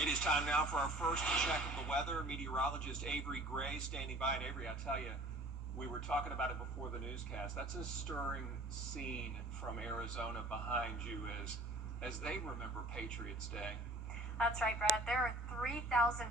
It is time now for our first check of the weather. Meteorologist Avery Gray standing by. And Avery, I tell you, we were talking about it before the newscast. That's a stirring scene from Arizona behind you as they remember Patriots Day. That's right, Brad. There are 3,000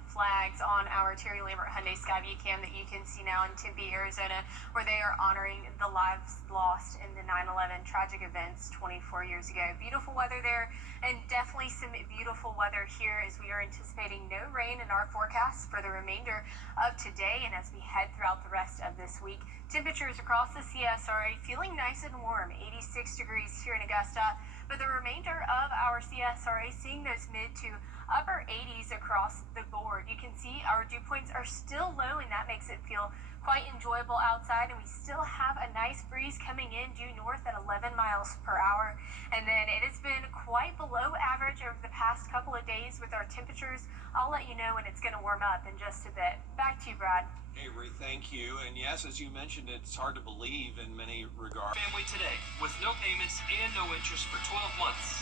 flags on our Terry Lambert Hyundai Skyview cam that you can see now in Tempe, Arizona, where they are honoring the lives lost in the 9/11 tragic events 24 years ago. Beautiful weather there, and definitely some beautiful weather here as we are anticipating no rain in our forecast for the remainder of today and as we head throughout the rest of this week. Temperatures across the CSRA feeling nice and warm, 86 degrees here in Augusta, but the remainder of our CSRA seeing those mid to upper 80s across the board. You can see our dew points are still low, and that makes it feel quite enjoyable outside, and we still have a nice breeze coming in due north at 11 miles per hour. And then it has been quite below average over the past couple of days with our temperatures. I'll let you know when it's going to warm up in just a bit. Back to you, Brad. Avery, thank you. And yes, as you mentioned, it's hard to believe in many regards. Family today with no payments and no interest for 12 months.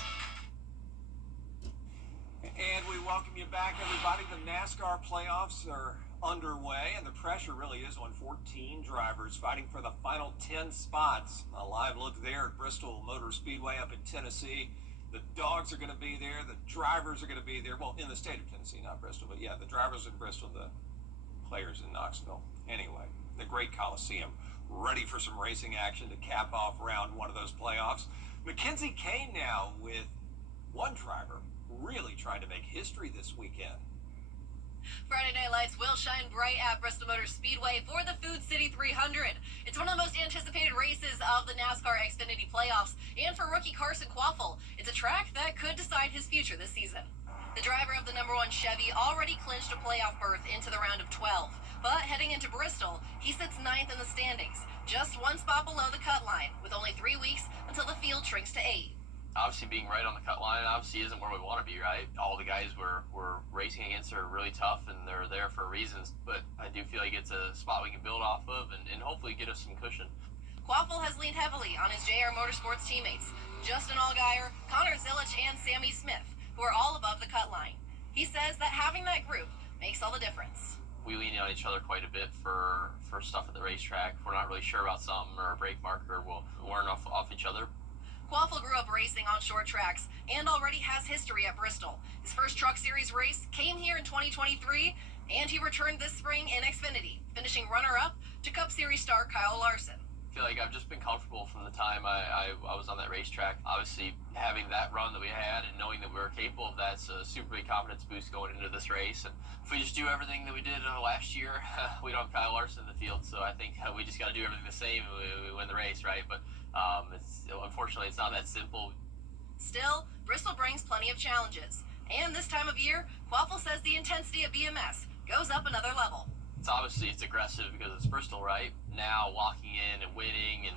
And we welcome you back, everybody. The NASCAR playoffs are underway, and the pressure really is on 14 drivers fighting for the final 10 spots. A live look there at Bristol Motor Speedway up in Tennessee. The dogs are going to be there. The drivers are going to be there. Well, in the state of Tennessee, not Bristol. But, yeah, the drivers in Bristol, the players in Knoxville. Anyway, the great Coliseum, ready for some racing action to cap off round one of those playoffs. Mackenzie Kane now with one driver really trying to make history this weekend. Friday night lights will shine bright at Bristol Motor Speedway for the Food City 300. It's one of the most anticipated races of the NASCAR Xfinity playoffs, and for rookie Carson Quaffle, it's a track that could decide his future this season. The driver of the #1 Chevy already clinched a playoff berth into the round of 12, but heading into Bristol, he sits 9th in the standings, just one spot below the cut line, with only 3 weeks until the field shrinks to 8. Obviously, being right on the cut line obviously isn't where we want to be, right? All the guys we're racing against are really tough, and they're there for reasons. But I do feel like it's a spot we can build off of and hopefully get us some cushion. Quaffle has leaned heavily on his JR Motorsports teammates, Justin Allgaier, Connor Zilic, and Sammy Smith, who are all above the cut line. He says that having that group makes all the difference. We lean on each other quite a bit for stuff at the racetrack. If we're not really sure about something or a brake marker, we'll learn off each other. Quaffle grew up racing on short tracks and already has history at Bristol. His first Truck Series race came here in 2023, and he returned this spring in Xfinity, finishing runner-up to Cup Series star Kyle Larson. I feel like I've just been comfortable from the time I was on that racetrack. Obviously, having that run that we had and knowing that we were capable of that's a super big confidence boost going into this race. And if we just do everything that we did last year, we don't have Kyle Larson in the field. So I think we just got to do everything the same and we win the race, right? But unfortunately, it's not that simple. Still, Bristol brings plenty of challenges. And this time of year, Quaffle says the intensity at BMS goes up another level. It's aggressive because it's Bristol, right? Now walking in and winning and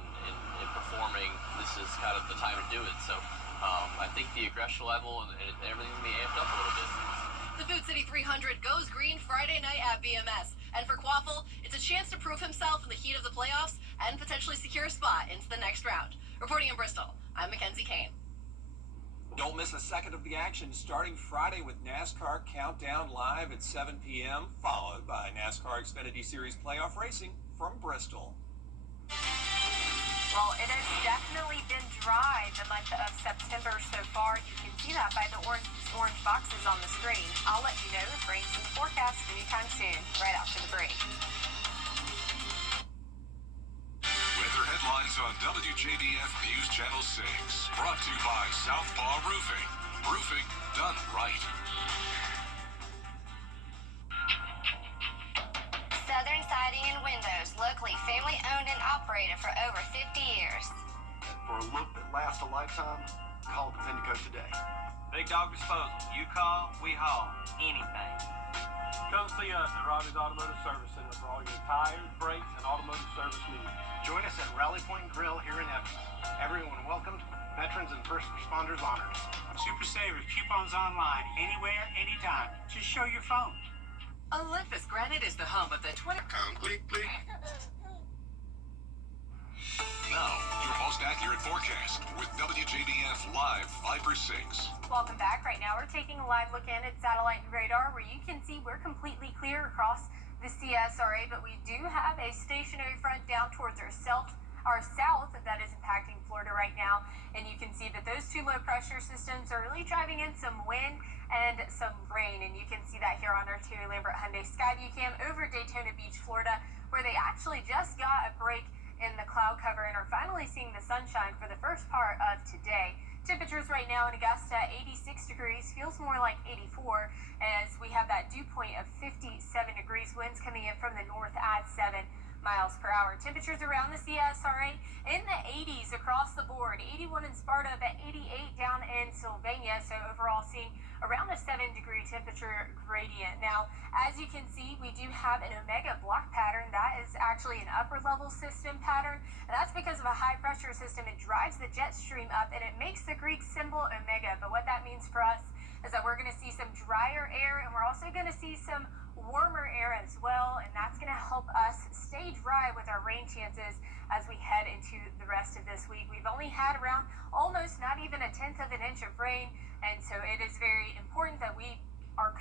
performing, this is kind of the time to do it. So I think the aggression level and everything will be amped up a little bit. The Food City 300 goes green Friday night at BMS. And for Quaffle, it's a chance to prove himself in the heat of the playoffs and potentially secure a spot into the next round. Reporting in Bristol, I'm Mackenzie Kane. Don't miss a second of the action starting Friday with NASCAR Countdown live at 7 p.m., followed by NASCAR Xfinity Series playoff racing from Bristol. Well, it has definitely been dry the month of September so far. You can see that by the orange boxes on the screen. I'll let you know if rain's in the forecast anytime soon, right after the break. Weather headlines on WJBF News Channel 6. Brought to you by Southpaw Roofing. Roofing done right. Southern Siding and Windows, locally family owned and operated for over 50 years. For a look that lasts a lifetime, call Vindico today. Big Dog Disposal. You call, we haul. Anything. Come see us at Robbie's Automotive Service Center for all your tires, brakes, and automotive service needs. Join us at Rally Point Grill here in Evans. Everyone welcomed, veterans and first responders honored. Super Savers coupons online, anywhere, anytime. Just show your phone. Olympus Granite is the home of the 20. Click, click. Now, your most accurate forecast with WJBF Live Viper 6. Welcome back. Right now we're taking a live look in at satellite radar where you can see we're completely clear across the CSRA, but we do have a stationary front down towards our south that is impacting Florida right now. And you can see that those two low pressure systems are really driving in some wind and some rain. And you can see that here on our Terry Lambert Hyundai Skyview cam over Daytona Beach, Florida, where they actually just got a break in the cloud cover and are finally seeing the sunshine for the first part of today. Temperatures right now in Augusta, 86 degrees, feels more like 84 as we have that dew point of 57 degrees, winds coming in from the north at 7 miles per hour. Temperatures around the CSRA in the 80s across the board, 81 in Sparta, but 88 down in Sylvania, so overall seeing around a 7-degree temperature gradient. Now, as you can see, we do have an omega block pattern. That is actually an upper level system pattern, and that's because of a high pressure system. It drives the jet stream up and it makes the Greek symbol omega. But what that means for us is that we're going to see some drier air, and we're also going to see some warmer air as well, and that's going to help us stay dry with our rain chances as we head into the rest of this week. We've only had around almost not even a 1/10 of an inch of rain, and so it is very important that we are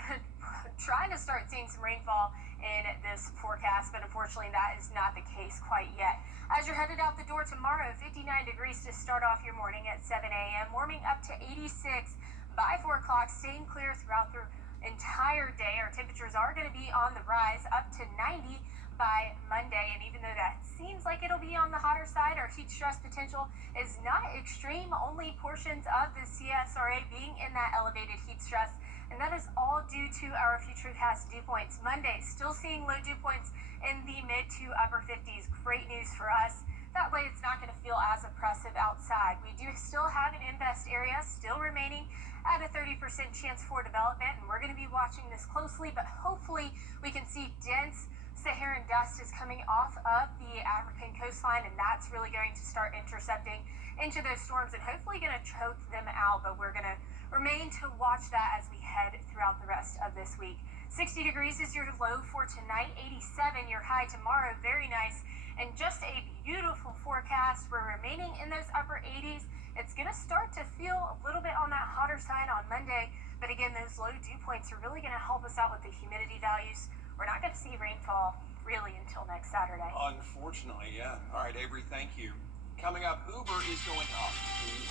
trying to start seeing some rainfall in this forecast, but unfortunately that is not the case quite yet. As you're headed out the door tomorrow, 59 degrees to start off your morning at 7 a.m., warming up to 86 by 4 o'clock, staying clear throughout the entire day. Our temperatures are going to be on the rise up to 90 by Monday, and even though that seems like it'll be on the hotter side, our heat stress potential is not extreme, only portions of the CSRA being in that elevated heat stress, and that is all due to our futurecast dew points. Monday, still seeing low dew points in the mid to upper 50s. Great news for us. That way it's not going to feel as oppressive outside. We do still have an invest area still remaining at a 30% chance for development, and we're going to be watching this closely, but hopefully we can see dense Saharan dust is coming off of the African coastline, and that's really going to start intercepting into those storms and hopefully going to choke them out, but we're going to remain to watch that as we head throughout the rest of this week. 60 degrees is your low for tonight, 87 your high tomorrow, very nice, and just a beautiful forecast. We're remaining in those upper 80s. It's going to start to feel a little bit on that hotter side on Monday, but again, those low dew points are really going to help us out with the humidity values. We're not going to see rainfall really until next Saturday. Unfortunately, yeah. All right, Avery, thank you. Coming up, Uber is going up,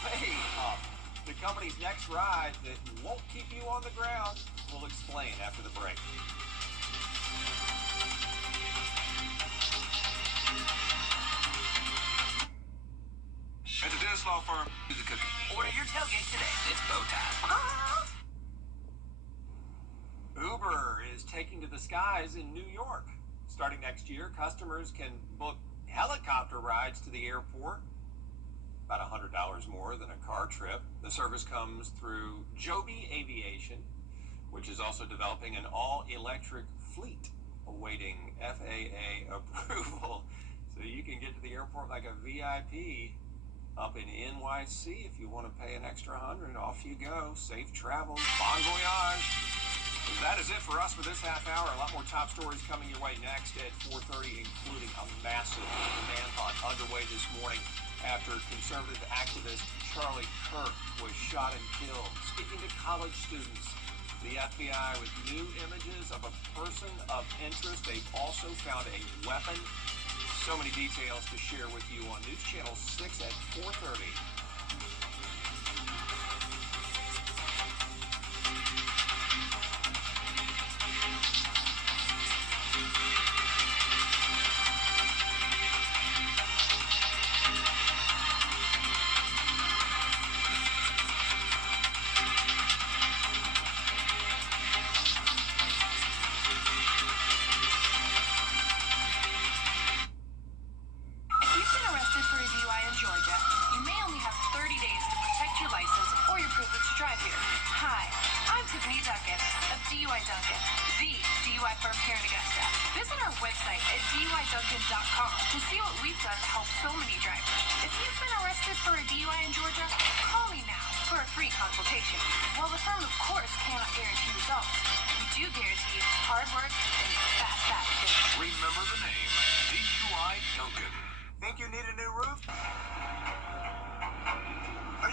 way up. The company's next ride that won't keep you on the ground. We'll explain after the break. At the Des Law Firm, do the cooking. Order your tailgate today. It's bow time. Uber is taking to the skies in New York. Starting next year, customers can book helicopter rides to the airport, about $100 more than a car trip. The service comes through Joby Aviation, which is also developing an all-electric fleet awaiting FAA approval. So you can get to the airport like a VIP up in NYC. If you want to pay an extra $100, off you go. Safe travels. Bon voyage. That is it for us for this half hour. A lot more top stories coming your way next at 4:30, including a massive manhunt underway this morning after conservative activist Charlie Kirk was shot and killed. Speaking to college students, the FBI with new images of a person of interest. They've also found a weapon. So many details to share with you on News Channel 6 at 4:30. DUIDuncan.com to see what we've done to help so many drivers. If you've been arrested for a DUI in Georgia, call me now for a free consultation. While the firm, of course, cannot guarantee results, we do guarantee hard work and fast action. Remember the name, DUI Duncan. Think you need a new roof? Are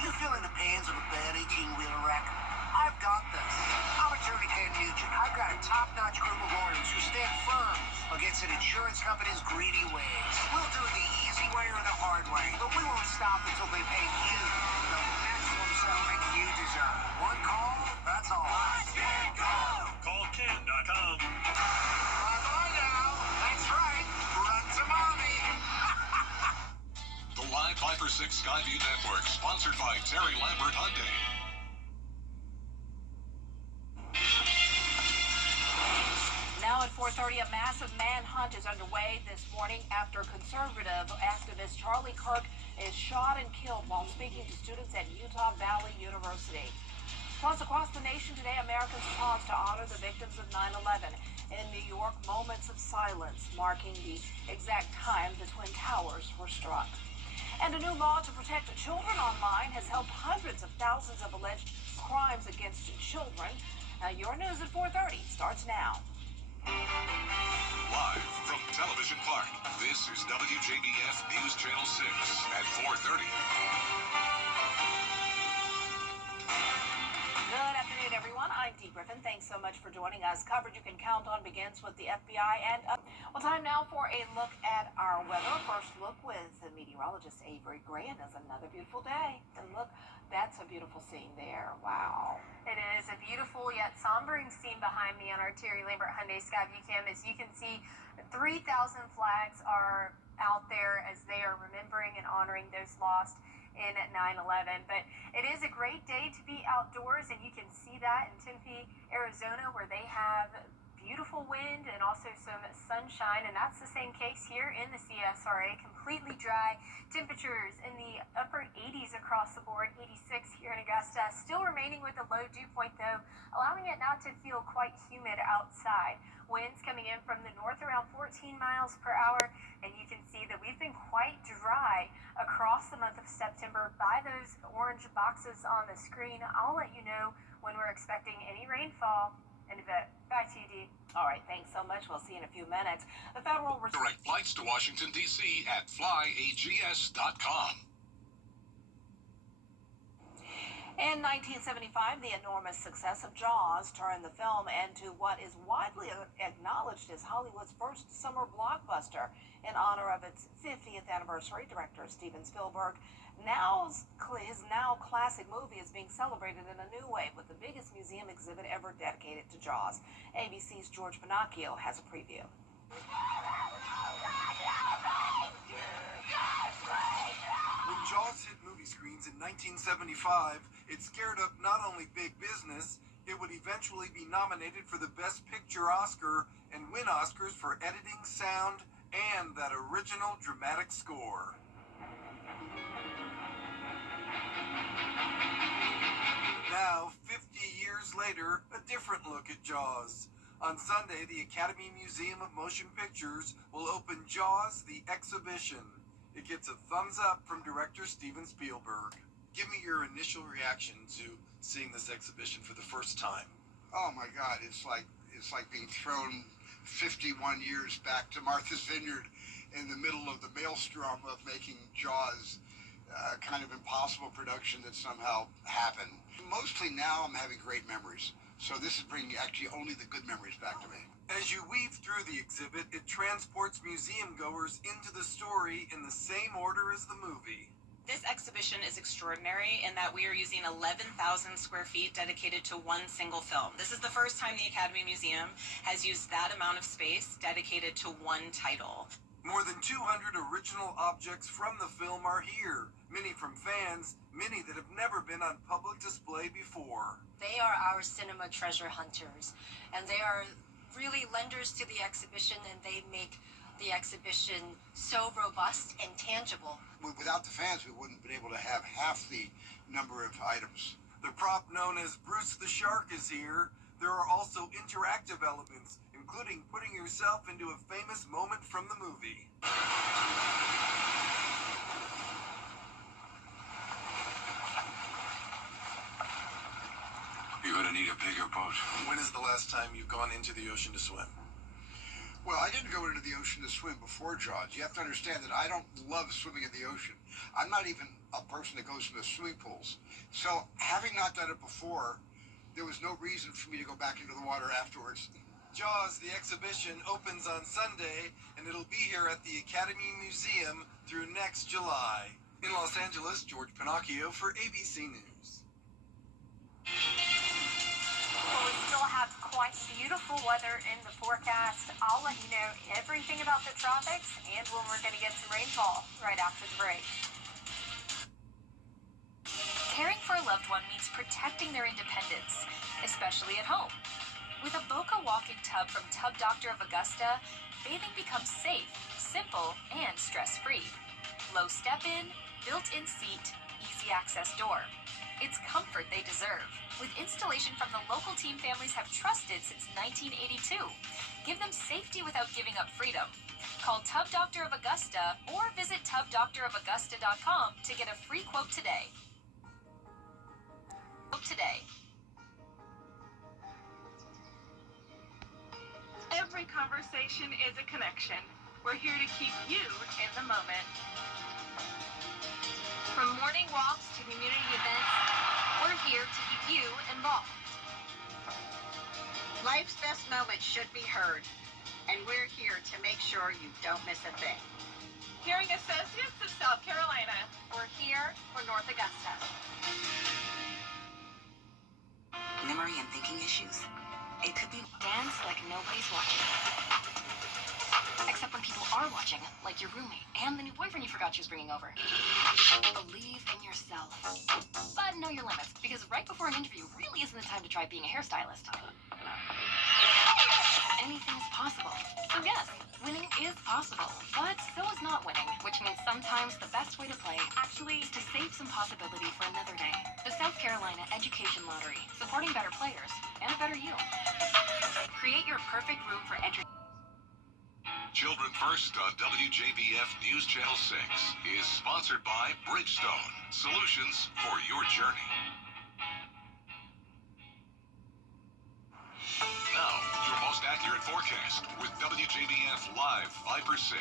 you feeling the pains of a bad 18-wheeler wreck? I've got this. I'm Attorney Ken Nugent. I've got a top-notch group of lawyers who stand firm against an insurance company's greedy ways. We'll do it the easy way or the hard way, but we won't stop until they pay you the maximum settlement you deserve. One call, that's all. Watch it go! Call Ken.com. Bye-bye now. That's right. Run to mommy. The Live 5 for 6 Skyview Network, sponsored by Terry Lambert Hyundai. Now at 4:30, a massive manhunt is underway this morning after conservative activist Charlie Kirk is shot and killed while speaking to students at Utah Valley University. Plus, across the nation today, Americans pause to honor the victims of 9/11. In New York, moments of silence marking the exact time the Twin Towers were struck. And a new law to protect children online has helped hundreds of thousands of alleged crimes against children. Your news at 4:30 starts now. Live from Television Park, this is WJBF News Channel 6 at 4:30. Good afternoon, everyone. I'm Dee Griffin. Thanks so much for joining us. Coverage you can count on begins with the FBI and well, time now for a look at our weather. First look with the meteorologist Avery Gray, and it's another beautiful day. And look, that's a beautiful scene there. Wow. It is a beautiful yet sombering scene behind me on our Terry Lambert Hyundai Skyview Cam. As you can see, 3,000 flags are out there as they are remembering and honoring those lost in 9/11. But it is a great day to be outdoors, and you can see that in Tempe, Arizona, where they have beautiful wind and also some sunshine, and that's the same case here in the CSRA. Completely dry, temperatures in the upper 80s across the board, 86 here in Augusta, still remaining with a low dew point though, allowing it not to feel quite humid outside. Winds coming in from the north around 14 miles per hour, and you can see that we've been quite dry across the month of September by those orange boxes on the screen. I'll let you know when we're expecting any rainfall in a bit. Back to you, Dee. All right, thanks so much. We'll see you in a few minutes. The Federal Reserve. Direct flights to Washington, D.C. at flyags.com. In 1975, the enormous success of Jaws turned the film into what is widely acknowledged as Hollywood's first summer blockbuster. In honor of its 50th anniversary, director Steven Spielberg, his now classic movie is being celebrated in a new way with the biggest museum exhibit ever dedicated to Jaws. ABC's George Pinocchio has a preview. When Jaws hit movie screens in 1975, it scared up not only big business, it would eventually be nominated for the Best Picture Oscar and win Oscars for editing, sound, and that original dramatic score. Now, 50 years later, a different look at Jaws. On Sunday, the Academy Museum of Motion Pictures will open Jaws, the exhibition. It gets a thumbs up from director Steven Spielberg. Give me your initial reaction to seeing this exhibition for the first time. Oh my God, it's like being thrown 51 years back to Martha's Vineyard in the middle of the maelstrom of making Jaws, kind of impossible production that somehow happened. Mostly now I'm having great memories. So this is bringing actually only the good memories back to me. As you weave through the exhibit, it transports museum goers into the story in the same order as the movie. This exhibition is extraordinary in that we are using 11,000 square feet dedicated to one single film. This is the first time the Academy Museum has used that amount of space dedicated to one title. More than 200 original objects from the film are here. Many from fans, many that have never been on public display before. They are our cinema treasure hunters, and they are really lenders to the exhibition, and they make the exhibition so robust and tangible. Without the fans, we wouldn't have been able to have half the number of items. The prop known as Bruce the Shark is here. There are also interactive elements, including putting yourself into a famous moment from the movie. You're gonna need a bigger boat. When is the last time you've gone into the ocean to swim? Well, I didn't go into the ocean to swim before Jaws. You have to understand that I don't love swimming in the ocean. I'm not even a person that goes into swimming pools. So having not done it before, there was no reason for me to go back into the water afterwards. Jaws, the exhibition, opens on Sunday, and it'll be here at the Academy Museum through next July. In Los Angeles, George Pinocchio for ABC News. Well, we still have quite beautiful weather in the forecast. I'll let you know everything about the tropics and when we're going to get some rainfall right after the break. Caring for a loved one means protecting their independence, especially at home. With a Boca walk-in tub from Tub Doctor of Augusta, bathing becomes safe, simple, and stress-free. Low step-in, built-in seat, easy access door. It's comfort they deserve, with installation from the local team families have trusted since 1982. Give them safety without giving up freedom. Call Tub Doctor of Augusta or visit tubdoctorofaugusta.com to get a free quote today. Every conversation is a connection. We're here to keep you in the moment. From morning walks to community events, we're here to keep you involved. Life's best moments should be heard, and we're here to make sure you don't miss a thing. Hearing Associates of South Carolina, we're here for North Augusta. Memory and thinking issues? It could be dance like nobody's watching. Except when people are watching, like your roommate and the new boyfriend you forgot she was bringing over. Believe in yourself. But know your limits, because right before an interview really isn't the time to try being a hairstylist. Anything is possible. So yes, winning is possible, but so is not winning, which means sometimes the best way to play actually is to save some possibility for another day. The South Carolina Education Lottery, supporting better players and a better you. Create your perfect room for entry. Children First on WJBF News Channel 6 is sponsored by Bridgestone, solutions for your journey. Now, your most accurate forecast with WJBF Live Viper 6.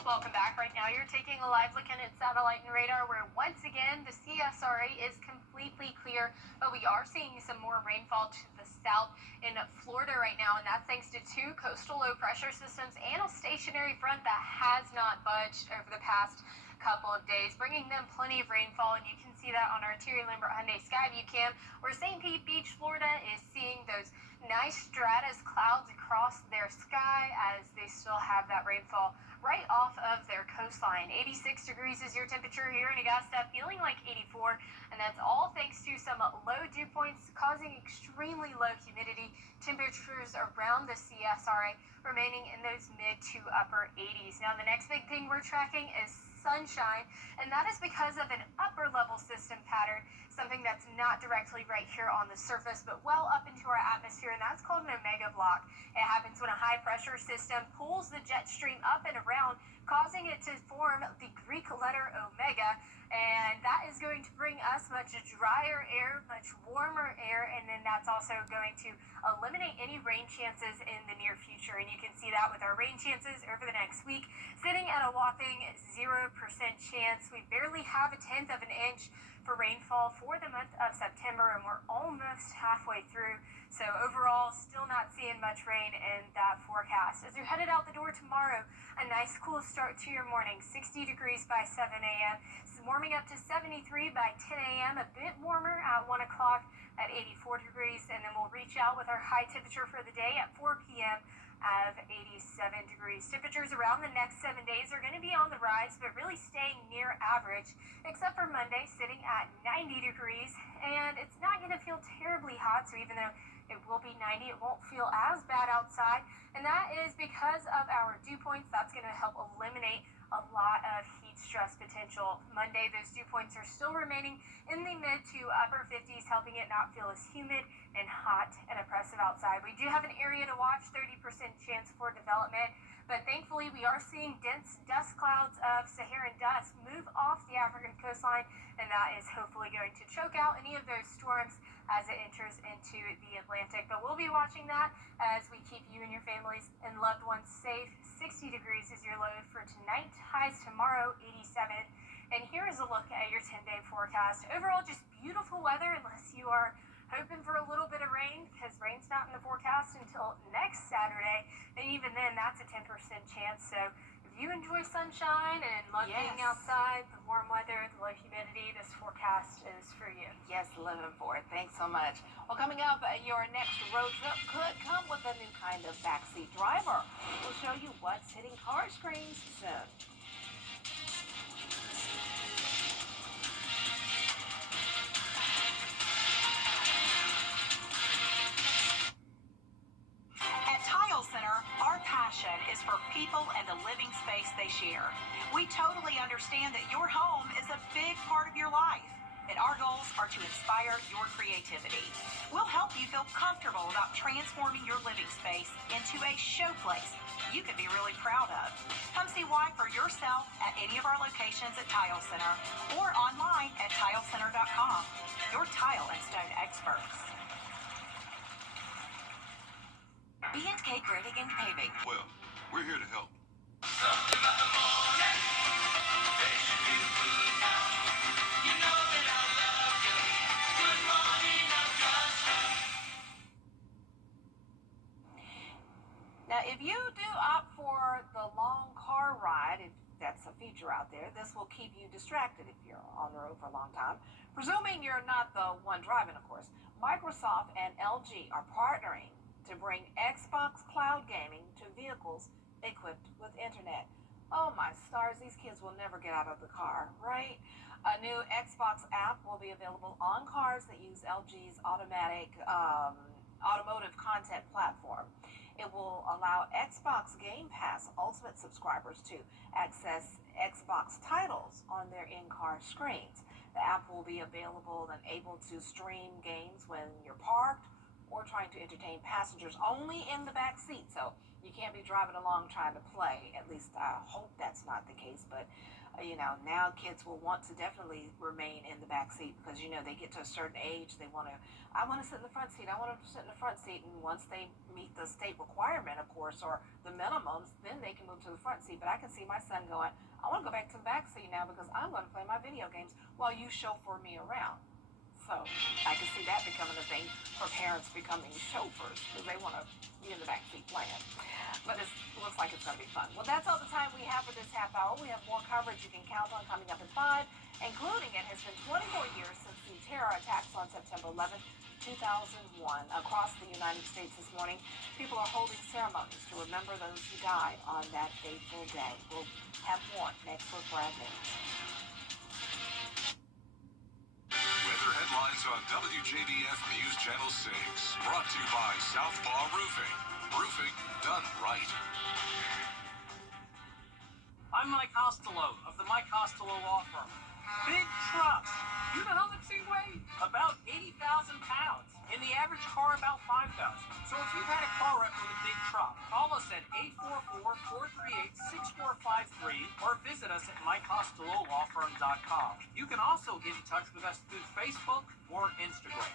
Welcome back. Right now you're taking a live look in at satellite and radar where once again the CSRA is completely clear, but we are seeing some more rainfall to the south in Florida right now, and that's thanks to two coastal low pressure systems and a stationary front that has not budged over the past couple of days, bringing them plenty of rainfall, and you can see that on our Terry Lambert Hyundai Skyview cam, where St. Pete Beach, Florida is seeing those nice stratus clouds across their sky as they still have that rainfall right off of their coastline. 86 degrees is your temperature here in Augusta, feeling like 84, and that's all thanks to some low dew points causing extremely low humidity. Temperatures around the CSRA remaining in those mid to upper 80s. Now the next big thing we're tracking is sunshine, and that is because of an upper level system pattern, something that's not directly right here on the surface but well up into our atmosphere, and that's called an omega block. It happens when a high pressure system pulls the jet stream up and around, causing it to form the Greek letter omega, and that is going to bring us much drier air, much warmer air, and then that's also going to eliminate any rain chances in the near future. And you can see that with our rain chances over the next week, sitting at a whopping 0% chance. We barely have a tenth of an inch for rainfall for the month of September, and we're almost halfway through. So overall, still not seeing much rain in that forecast. As you're headed out the door tomorrow, a nice cool start to your morning. 60 degrees by 7 a.m. Warming up to 73 by 10 a.m. A bit warmer at 1 o'clock at 84 degrees. And then we'll reach out with our high temperature for the day at 4 p.m. of 87 degrees. Temperatures around the next 7 days are going to be on the rise, but really staying near average, except for Monday, sitting at 90 degrees. And it's not going to feel terribly hot, so even though it will be 90, it won't feel as bad outside. And that is because of our dew points. That's going to help eliminate a lot of heat stress potential. Monday, those dew points are still remaining in the mid to upper 50s, helping it not feel as humid and hot and oppressive outside. We do have an area to watch, 30% chance for development, but thankfully we are seeing dense dust clouds of Saharan dust move off the African coastline, and that is hopefully going to choke out any of those storms as it enters into the Atlantic. But we'll be watching that as we keep you and your families and loved ones safe. 60 degrees is your low for tonight. Highs tomorrow, 87. And here is a look at your 10-day forecast. Overall, just beautiful weather unless you are hoping for a little bit of rain, because rain's not in the forecast until next Saturday. And even then, that's a 10% chance. So if you enjoy sunshine and love being outside, the warm weather, the low humidity, this forecast is for you. Yes, living for it. Thanks so much. Well, coming up, your next road trip could come with a new kind of backseat driver. We'll show you what's hitting car screens soon. At Tile Center, our passion is for people and the living space they share. We totally understand that your home is a big part of your life, and our goals are to inspire your creativity. We'll help you feel comfortable about transforming your living space into a showplace you can be really proud of. Come see why for yourself at any of our locations at Tile Center or online at tilecenter.com. Your tile and stone experts. B&K Grading and Paving. Well, we're here to help. Now, if you do opt for the long car ride, if that's a feature out there, this will keep you distracted if you're on the road for a long time. Presuming you're not the one driving, of course. Microsoft and LG are partnering to bring Xbox cloud gaming to vehicles equipped with internet. Oh my stars, these kids will never get out of the car, right? A new Xbox app will be available on cars that use LG's automotive content platform. It will allow Xbox Game Pass Ultimate subscribers to access Xbox titles on their in-car screens. The app will be available and able to stream games when you're parked or trying to entertain passengers only in the back seat. So you can't be driving along trying to play. At least I hope that's not the case. But now kids will want to definitely remain in the back seat because, they get to a certain age. I want to sit in the front seat. I want to sit in the front seat. And once they meet the state requirement, of course, or the minimums, then they can move to the front seat. But I can see my son going, I want to go back to the back seat now because I'm going to play my video games while you chauffeur me around. So I can see that becoming a thing for parents becoming chauffeurs because they want to be in the back seat playing. But it looks like it's going to be fun. Well, that's all the time we have for this half hour. We have more coverage you can count on coming up at 5, including it has been 24 years since the terror attacks on September 11th, 2001. Across the United States this morning, people are holding ceremonies to remember those who died on that fateful day. We'll have more next with Brad News. Weather headlines on WJBF News Channel 6. Brought to you by Southpaw Roofing. Roofing done right. I'm Mike Costello of the Mike Costello Law Firm. Big trucks. You know how much they weigh? About 80,000 pounds. In the average car, about 5,000. So if you've had a car wreck with a big truck, call us at 844-438-6453 or visit us at MikeCostelloLawFirm.com. You can also get in touch with us through Facebook or Instagram.